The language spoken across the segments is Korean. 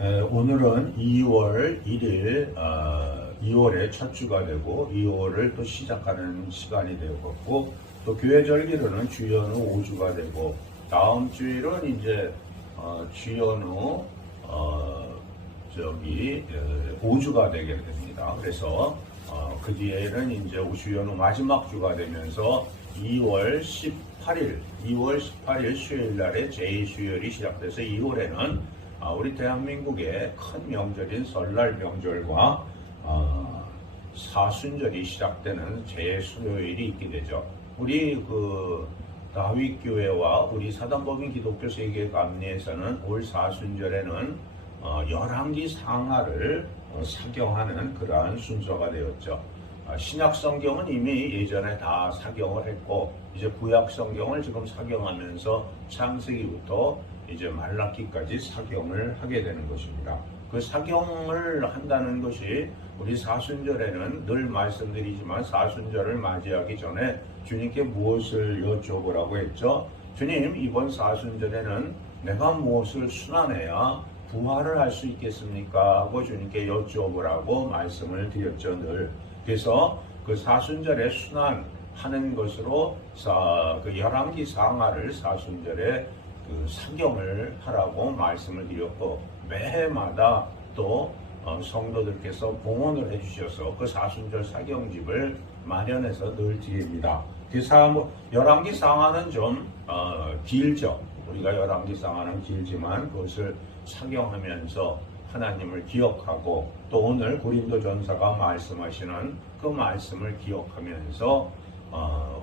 오늘은 2월 1일, 2월의 첫 주가 되고 2월을 또 시작하는 시간이 되었고, 또 교회절기로는 주연후 5주가 되고, 다음 주일은 이제 주연후 5주가 되게 됩니다. 그래서 그 뒤에는 이제 주연후 마지막 주가 되면서 2월 18일 수요일 날에 제2수요일이 시작돼서 2월에는 우리 대한민국의 큰 명절인 설날 명절과 사순절이 시작되는 제 수요일이 있게 되죠. 우리 다윗교회와 우리 사단법인 기독교 세계 감리에서는 올 사순절에는 열왕기 상하를 사경하는 그러한 순서가 되었죠. 신약 성경은 이미 예전에 다 사경을 했고, 이제 구약 성경을 지금 사경하면서 창세기부터 이제 말라기까지 사경을 하게 되는 것입니다. 그 사경을 한다는 것이 우리 사순절에는 늘 말씀드리지만, 사순절을 맞이하기 전에 주님께 무엇을 여쭤보라고 했죠? 주님, 이번 사순절에는 내가 무엇을 순환해야 부활을 할 수 있겠습니까? 하고 주님께 여쭤보라고 말씀을 드렸죠, 늘. 그래서 그 사순절에 순환하는 것으로 그 열왕기 상하를 사순절에 그 사경을 하라고 말씀을 드렸고, 매해마다 또 성도들께서 봉헌을 해주셔서 그 사순절 사경집을 마련해서 늘 드립니다. 열왕기 상하는 좀 길죠. 우리가 열왕기 상하는 길지만 그것을 사경하면서 하나님을 기억하고, 또 오늘 고린도전서가 말씀하시는 그 말씀을 기억하면서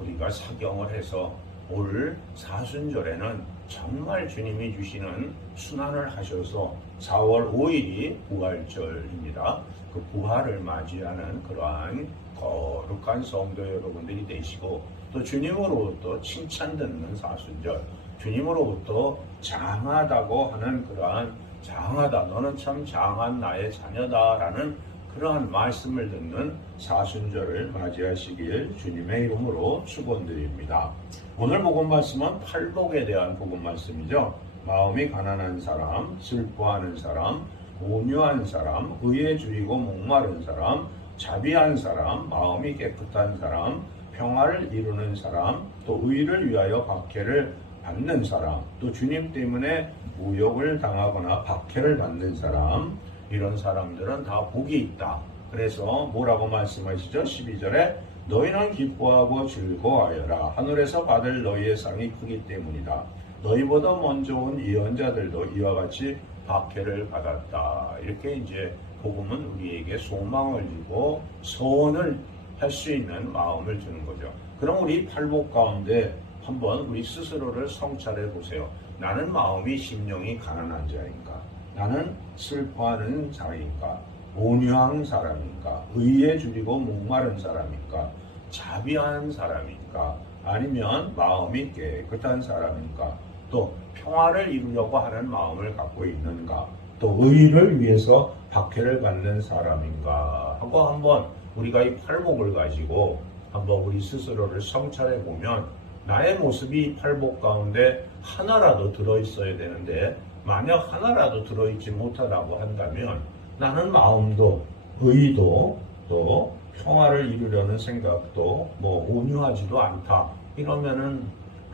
우리가 사경을 해서 올 사순절에는 정말 주님이 주시는 순환을 하셔서 4월 5일이 부활절입니다. 그 부활을 맞이하는 그러한 거룩한 성도 여러분들이 되시고, 또 주님으로부터 칭찬 듣는 사순절, 주님으로부터 장하다고 하는 그러한 장하다, 너는 참 장한 나의 자녀다라는 그러한 말씀을 듣는 사순절을 맞이하시길 주님의 이름으로 축원드립니다. 오늘 복음 말씀은 팔복에 대한 복음 말씀이죠. 마음이 가난한 사람, 슬퍼하는 사람, 온유한 사람, 의에 줄이고 목마른 사람, 자비한 사람, 마음이 깨끗한 사람, 평화를 이루는 사람, 또 의를 위하여 박해를 받는 사람, 또 주님 때문에 모욕을 당하거나 박해를 받는 사람, 이런 사람들은 다 복이 있다. 그래서 뭐라고 말씀하시죠? 12절에 너희는 기뻐하고 즐거워하여라. 하늘에서 받을 너희의 상이 크기 때문이다. 너희보다 먼저 온 예언자들도 이와 같이 박해를 받았다. 이렇게 이제 복음은 우리에게 소망을 주고 소원을 할 수 있는 마음을 주는 거죠. 그럼 우리 팔복 가운데 한번 우리 스스로를 성찰해 보세요. 나는 마음이 심령이 가난한 자인가? 나는 슬퍼하는 자인가? 온유한 사람인가? 의에 줄이고 목마른 사람인가? 자비한 사람인가? 아니면 마음이 깨끗한 사람인가? 또 평화를 이루려고 하는 마음을 갖고 있는가? 또 의를 위해서 박해를 받는 사람인가? 하고 한번 우리가 이 팔복을 가지고 한번 우리 스스로를 성찰해 보면, 나의 모습이 팔복 가운데 하나라도 들어있어야 되는데, 만약 하나라도 들어있지 못하다고 한다면 나는 마음도 의도 또 평화를 이루려는 생각도 온유하지도 않다. 이러면은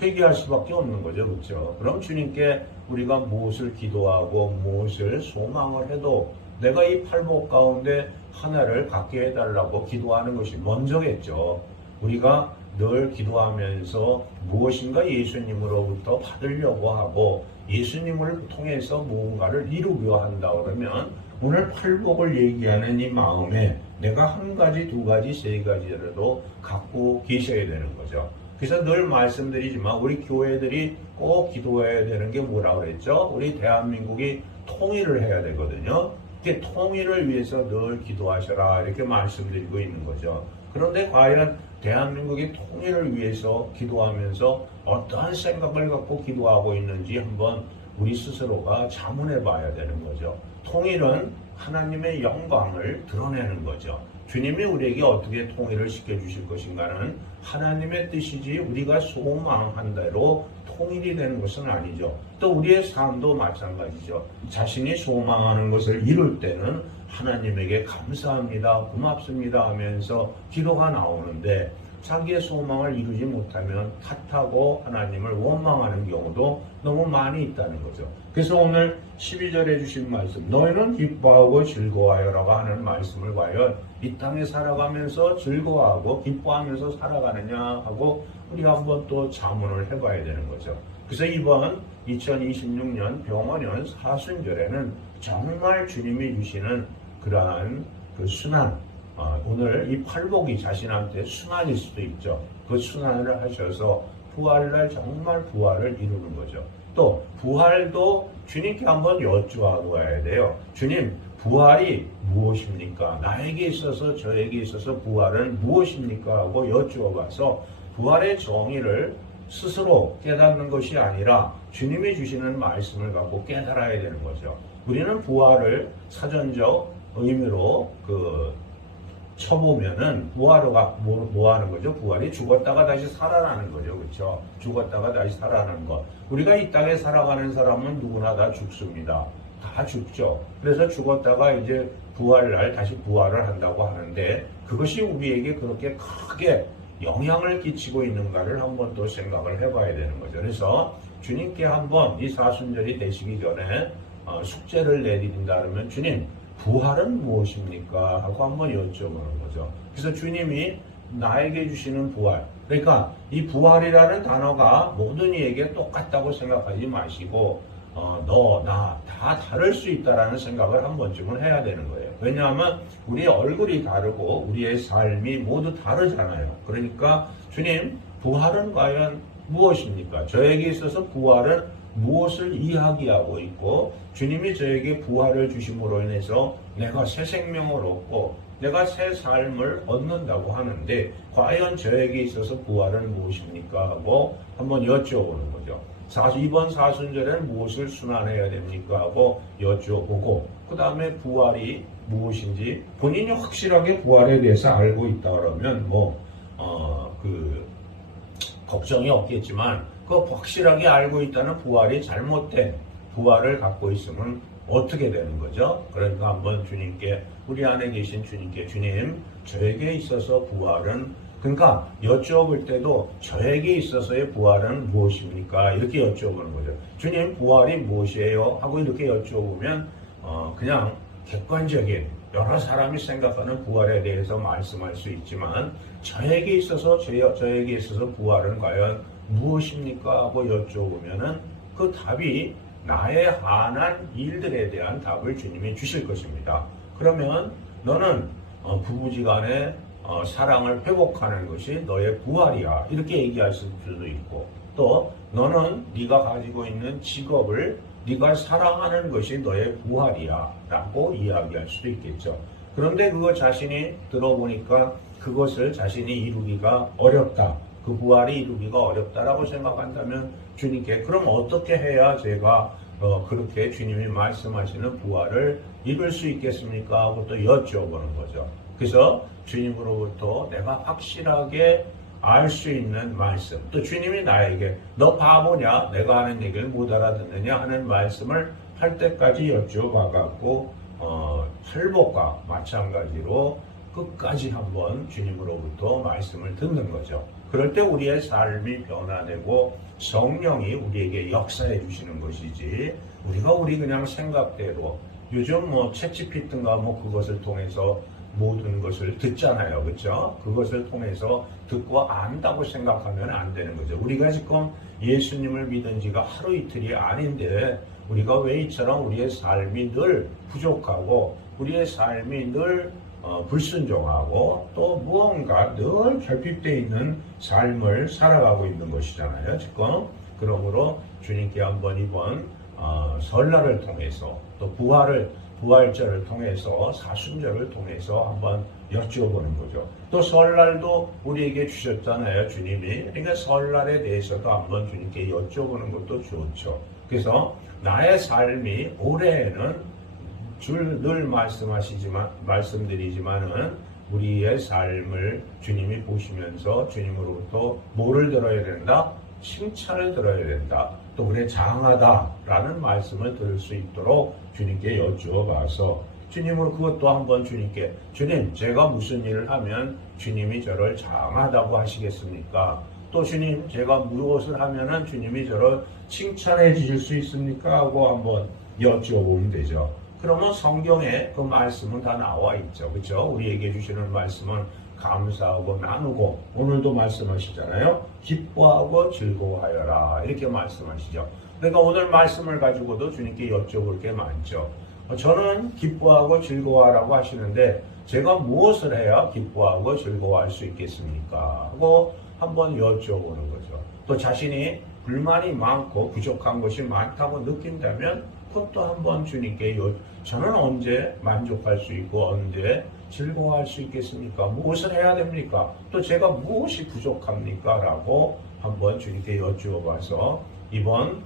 회개할 수밖에 없는 거죠. 그렇죠? 그럼 주님께 우리가 무엇을 기도하고 무엇을 소망을 해도 내가 이 팔복 가운데 하나를 갖게 해달라고 기도하는 것이 먼저겠죠. 우리가 늘 기도하면서 무엇인가 예수님으로부터 받으려고 하고 예수님을 통해서 무언가를 이루려 한다 그러면, 오늘 팔복을 얘기하는 이 마음에 내가 한 가지, 두 가지, 세 가지라도 갖고 계셔야 되는 거죠. 그래서 늘 말씀드리지만 우리 교회들이 꼭 기도해야 되는 게 뭐라고 그랬죠? 우리 대한민국이 통일을 해야 되거든요. 이렇게 통일을 위해서 늘 기도하셔라 이렇게 말씀드리고 있는 거죠. 그런데 과연 대한민국의 통일을 위해서 기도하면서 어떠한 생각을 갖고 기도하고 있는지 한번 우리 스스로가 자문해 봐야 되는 거죠. 통일은 하나님의 영광을 드러내는 거죠. 주님이 우리에게 어떻게 통일을 시켜주실 것인가는 하나님의 뜻이지 우리가 소망한 대로 통일이 되는 것은 아니죠. 또 우리의 삶도 마찬가지죠. 자신이 소망하는 것을 이룰 때는 하나님에게 감사합니다, 고맙습니다 하면서 기도가 나오는데 자기의 소망을 이루지 못하면 탓하고 하나님을 원망하는 경우도 너무 많이 있다는 거죠. 그래서 오늘 12절에 주신 말씀, 너희는 기뻐하고 즐거워하여라고 하는 말씀을 과연 이 땅에 살아가면서 즐거워하고 기뻐하면서 살아가느냐 하고 우리가 한번 또 자문을 해봐야 되는 거죠. 그래서 이번 2026년 병원년 사순절에는 정말 주님이 주시는 그러한 그 순환, 오늘 이 팔복이 자신한테 순환일 수도 있죠. 그 순환을 하셔서 부활날 정말 부활을 이루는 거죠. 또 부활도 주님께 한번 여쭈어 가야 돼요. 주님, 부활이 무엇입니까? 나에게 있어서 저에게 있어서 부활은 무엇입니까? 하고 여쭈어 봐서 부활의 정의를 스스로 깨닫는 것이 아니라 주님이 주시는 말씀을 갖고 깨달아야 되는 거죠. 우리는 부활을 사전적 의미로 쳐보면은 부활호가 뭐 하는 거죠? 부활이 죽었다가 다시 살아나는 거죠. 그렇죠? 죽었다가 다시 살아나는 것. 우리가 이 땅에 살아가는 사람은 누구나 다 죽습니다. 다 죽죠. 그래서 죽었다가 이제 부활날 다시 부활을 한다고 하는데 그것이 우리에게 그렇게 크게 영향을 끼치고 있는가를 한번 또 생각을 해봐야 되는 거죠. 그래서 주님께 한번 이 사순절이 되시기 전에 숙제를 내드린다 그러면 주님, 부활은 무엇입니까? 하고 한번 여쭤보는 거죠. 그래서 주님이 나에게 주시는 부활, 그러니까 이 부활이라는 단어가 모든 이에게 똑같다고 생각하지 마시고 너, 나 다 다를 수 있다라는 생각을 한 번쯤은 해야 되는 거예요. 왜냐하면 우리의 얼굴이 다르고 우리의 삶이 모두 다르잖아요. 그러니까 주님, 부활은 과연 무엇입니까? 저에게 있어서 부활은 무엇을 이야기하고 있고 주님이 저에게 부활을 주심으로 인해서 내가 새 생명을 얻고 내가 새 삶을 얻는다고 하는데 과연 저에게 있어서 부활은 무엇입니까? 하고 한번 여쭤보는 거죠. 이번 사순절에는 무엇을 순환해야 됩니까? 하고 여쭤보고 그 다음에 부활이 무엇인지 본인이 확실하게 부활에 대해서 알고 있다 그러면 걱정이 없겠지만 그 확실하게 알고 있다는 부활이 잘못된 부활을 갖고 있으면 어떻게 되는 거죠? 그러니까 한번 주님께, 우리 안에 계신 주님께, 주님, 저에게 있어서 부활은, 그러니까 여쭤볼 때도 저에게 있어서의 부활은 무엇입니까? 이렇게 여쭤보는 거죠. 주님, 부활이 무엇이에요? 하고 이렇게 여쭤보면 그냥 객관적인 여러 사람이 생각하는 부활에 대해서 말씀할 수 있지만 저에게 있어서 부활은 과연 무엇입니까? 하고 여쭤보면은 그 답이 나에 한한 일들에 대한 답을 주님이 주실 것입니다. 그러면 너는 부부지간에 사랑을 회복하는 것이 너의 부활이야. 이렇게 얘기하실 수도 있고 또 너는 네가 가지고 있는 직업을 네가 사랑하는 것이 너의 부활이야 라고 이야기할 수도 있겠죠. 그런데 그거 자신이 들어보니까 그것을 자신이 이루기가 어렵다. 그 부활이 이루기가 어렵다라고 생각한다면 주님께 그럼 어떻게 해야 제가 그렇게 주님이 말씀하시는 부활을 이룰 수 있겠습니까? 하고 또 여쭤보는 거죠. 그래서 주님으로부터 내가 확실하게 알 수 있는 말씀, 또 주님이 나에게 너 바보냐? 내가 하는 얘기를 못 알아듣느냐? 하는 말씀을 할 때까지 여쭤봐갖고 팔복과 마찬가지로 끝까지 한번 주님으로부터 말씀을 듣는 거죠. 그럴 때 우리의 삶이 변화되고 성령이 우리에게 역사해 주시는 것이지 우리 그냥 생각대로 요즘 챗GPT인가 그것을 통해서 모든 것을 듣잖아요. 그렇죠? 그것을 통해서 듣고 안다고 생각하면 안 되는 거죠. 우리가 지금 예수님을 믿은 지가 하루 이틀이 아닌데 우리가 왜 이처럼 우리의 삶이 늘 부족하고 우리의 삶이 늘 불순종하고 또 무언가 늘 결핍되어 있는 삶을 살아가고 있는 것이잖아요. 지금 그러므로 주님께 한번 이번 설날을 통해서 또 부활절을 통해서 사순절을 통해서 한번 여쭤보는 거죠. 또 설날도 우리에게 주셨잖아요, 주님이. 그러니까 설날에 대해서도 한번 주님께 여쭤보는 것도 좋죠. 그래서 나의 삶이 올해에는 늘 말씀드리지만은 우리의 삶을 주님이 보시면서 주님으로부터 뭐를 들어야 된다? 칭찬을 들어야 된다. 또 그래 장하다라는 말씀을 들을 수 있도록 주님께 여쭈어 봐서 주님은 그것도 한번 주님께 주님 제가 무슨 일을 하면 주님이 저를 장하다고 하시겠습니까? 또 주님 제가 무엇을 하면은 주님이 저를 칭찬해 주실 수 있습니까? 하고 한번 여쭈어보면 되죠. 그러면 성경에 그 말씀은 다 나와 있죠. 그렇죠? 우리에게 주시는 말씀은 감사하고 나누고 오늘도 말씀하시잖아요. 기뻐하고 즐거워하여라 이렇게 말씀하시죠. 그러니까 오늘 말씀을 가지고도 주님께 여쭤볼 게 많죠. 저는 기뻐하고 즐거워하라고 하시는데 제가 무엇을 해야 기뻐하고 즐거워할 수 있겠습니까? 하고 한번 여쭤보는 거죠. 또 자신이 불만이 많고 부족한 것이 많다고 느낀다면 그것도 한번 주님께 저는 언제 만족할 수 있고 언제 즐거워할 수 있겠습니까? 무엇을 해야 됩니까? 또 제가 무엇이 부족합니까? 라고 한번 주님께 여쭈어봐서 이번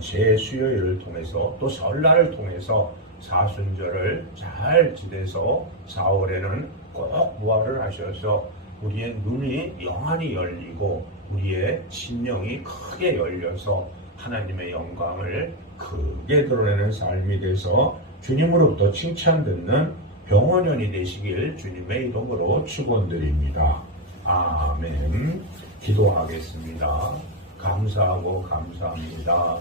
제 수요일을 통해서 또 설날을 통해서 사순절을 잘 지내서 4월에는 꼭 부활을 하셔서 우리의 눈이 영안이 열리고 우리의 심령이 크게 열려서 하나님의 영광을 크게 드러내는 삶이 돼서 주님으로부터 칭찬 듣는 병원연이 되시길 주님의 이름으로 축원드립니다. 아멘. 기도하겠습니다. 감사하고 감사합니다.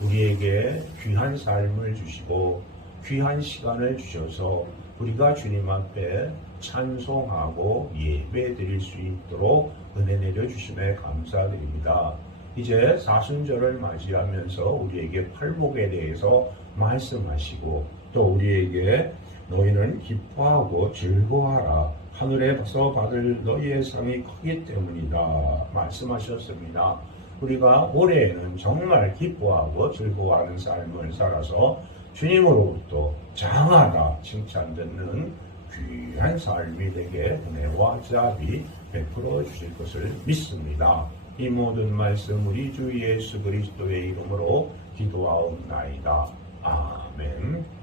우리에게 귀한 삶을 주시고 귀한 시간을 주셔서 우리가 주님 앞에 찬송하고 예배 드릴 수 있도록 은혜 내려주심에 감사드립니다. 이제 사순절을 맞이하면서 우리에게 팔복에 대해서 말씀하시고 또 우리에게 너희는 기뻐하고 즐거워하라 하늘에서 받을 너희의 상이 크기 때문이다 말씀하셨습니다. 우리가 올해에는 정말 기뻐하고 즐거워하는 삶을 살아서 주님으로부터 장하다 칭찬 듣는 귀한 삶이 되게 은혜와 자비 베풀어 주실 것을 믿습니다. 이 모든 말씀 우리 주 예수 그리스도의 이름으로 기도하옵나이다. 아멘.